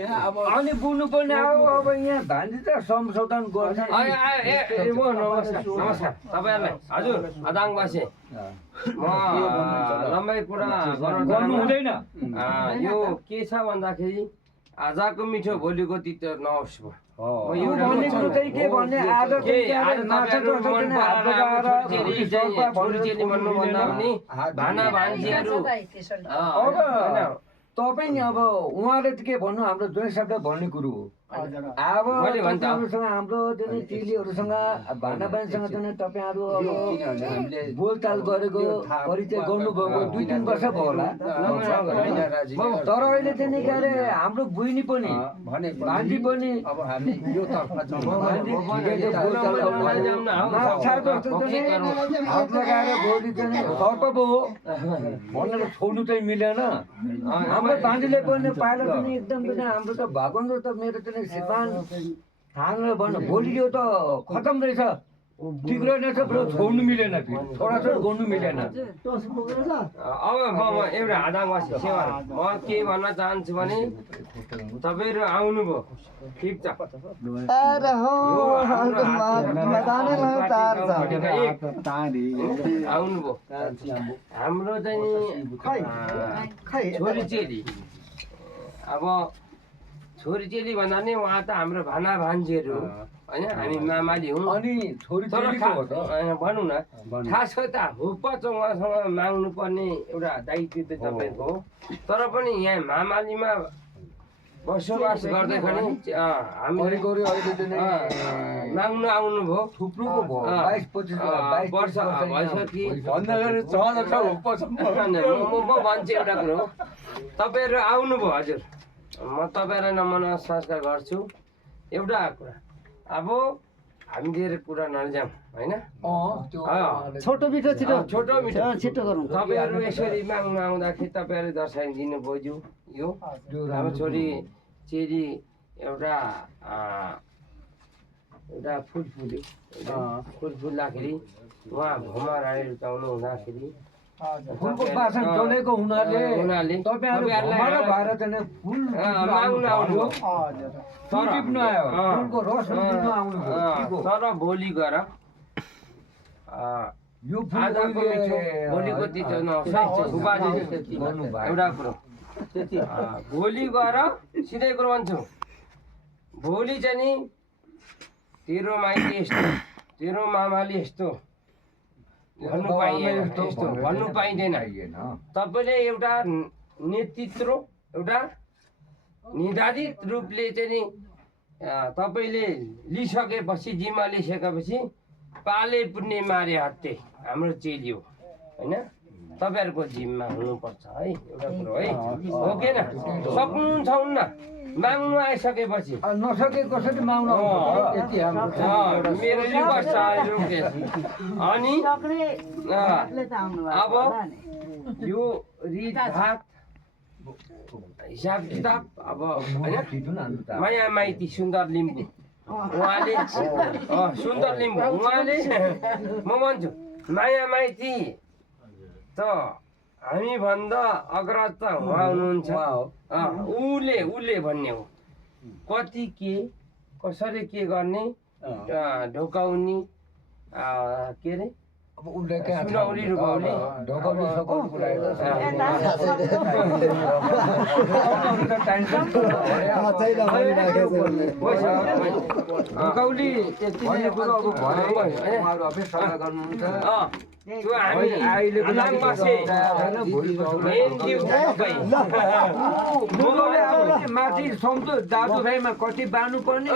अनि बुझ्नुपर्ने अब यहाँ भान्जी त संशोधन गर्छ नमस्कार तपाईँहरूलाई हजुर अदाङवासी म लम्बाइ कुरा गर्नु हुँदैन यो के छ भन्दाखेरि आजको मिठो भोलिको तितो नहोस् भयो भनेको चाहिँ के भने आज भाना भान्जीहरू तपाईँ अब उहाँले त के भन्नु हाम्रो दुई शब्द भन्ने कुरो हो अब तपाईँहरूसँग हाम्रो चेलीहरूसँग भान्डाबानीसँग चाहिँ तपाईँहरू अब बोलचाल गरेको परिचय गर्नुभएको 2-3 वर्ष भयो होला तर अहिले चाहिँ नि के अरे हाम्रो बुइनी पनि भान्जी पनि अब हामी यो तर्फ हात लगाएर भोलि चाहिँ सर्प भयो भनेर छोड्नु चाहिँ मिलेन हाम्रो भान्जीले पनि पाएर पनि एकदम हाम्रो त भागवन्त त मेरो चाहिँ श्रीमान थाङ्रे भन्नु भोलि यो त खतम रहेछ ठिक रहेछ छोड्नु मिलेन छोडाछोड गर्नु मिलेन अब म एउटा आदाङवासी सेवा म के भन्न चाहन्छु भने तपाईँहरू आउनुभयो ठिक छ आउनुभयो हाम्रो चाहिँ छोरी चेली अब छोरी चेली भन्दा नि उहाँ त हाम्रो भाना भान्जीहरू होइन हामी मामाली हौँ अनि छोरी भनौँ न खासको त हुप्पा चाहिँ उहाँसँग माग्नु पर्ने एउटा दायित्व त तपाईँहरूको हो तर पनि यहाँ मामालीमा बसोबास गर्दाखेरि हामी माग्नु आउनुभयो थुप्रोको भयो 22-25 वर्ष भइसक्यो म भन्छु एउटा कुरो तपाईँहरू आउनुभयो हजुर म तपाईँलाई नमन संस्कार गर्छु एउटा कुरा अब हामी धेरै कुरा नजाउँ होइन छोटो मिठो छिटो छोटो मिठो छिटो गरौँ तपाईँहरू यसरी माग्नु आउँदाखेरि तपाईँहरूले दर्शाइ दिनु बुझ्यो यो हाम्रो छोरी चेली एउटा फुल फुल्यो फुल फुल्दाखेरि उहाँ भुमा राई रुचाउनु हुँदाखेरि फुलको बासन चलेको हुनाले तपाईँहरू भएर चाहिँ फुल माग्नु आउनुभयो फुलको रस लिनु आउनुभयो तर भोलि गएर यो भोलिको तितो एउटा कुरो भोलि गएर सिधै कुरो भन्छु भोलि चाहिँ नि तेरो माइती यस्तो तेरो मामाले यस्तो भन्नु पाइँदैन तपाईँले एउटा नेतृत्व एउटा निर्धारित रूपले चाहिँ नि तपाईँले लिइसकेपछि जिम्मा लिइसकेपछि पाले पुण्य मारे हत्ते हाम्रो चेली हो होइन तपाईँहरूको जिम्मा हुनुपर्छ है एउटा कुरो है हो कि न सक्नुहुन्छ हुन्न माग्नु आइसकेपछि नसके कसरी माग्नु मेरो रिक्वेस्ट अनि अब यो रितभात हिसाब किताब अब होइन माया माइती सुन्दर लिम्बू उहाँले सुन्दर लिम्बू उहाँले म भन्छु माया माइती त हामी भन्दा अग्रज त उहाँ हुनुहुन्छ उसले भन्ने हो कति के कसरी के गर्ने ढोकाउने के अरे सुनौली रुकाउने माथि सम्तो दाजुभाइमा कति बाँड्नु पर्ने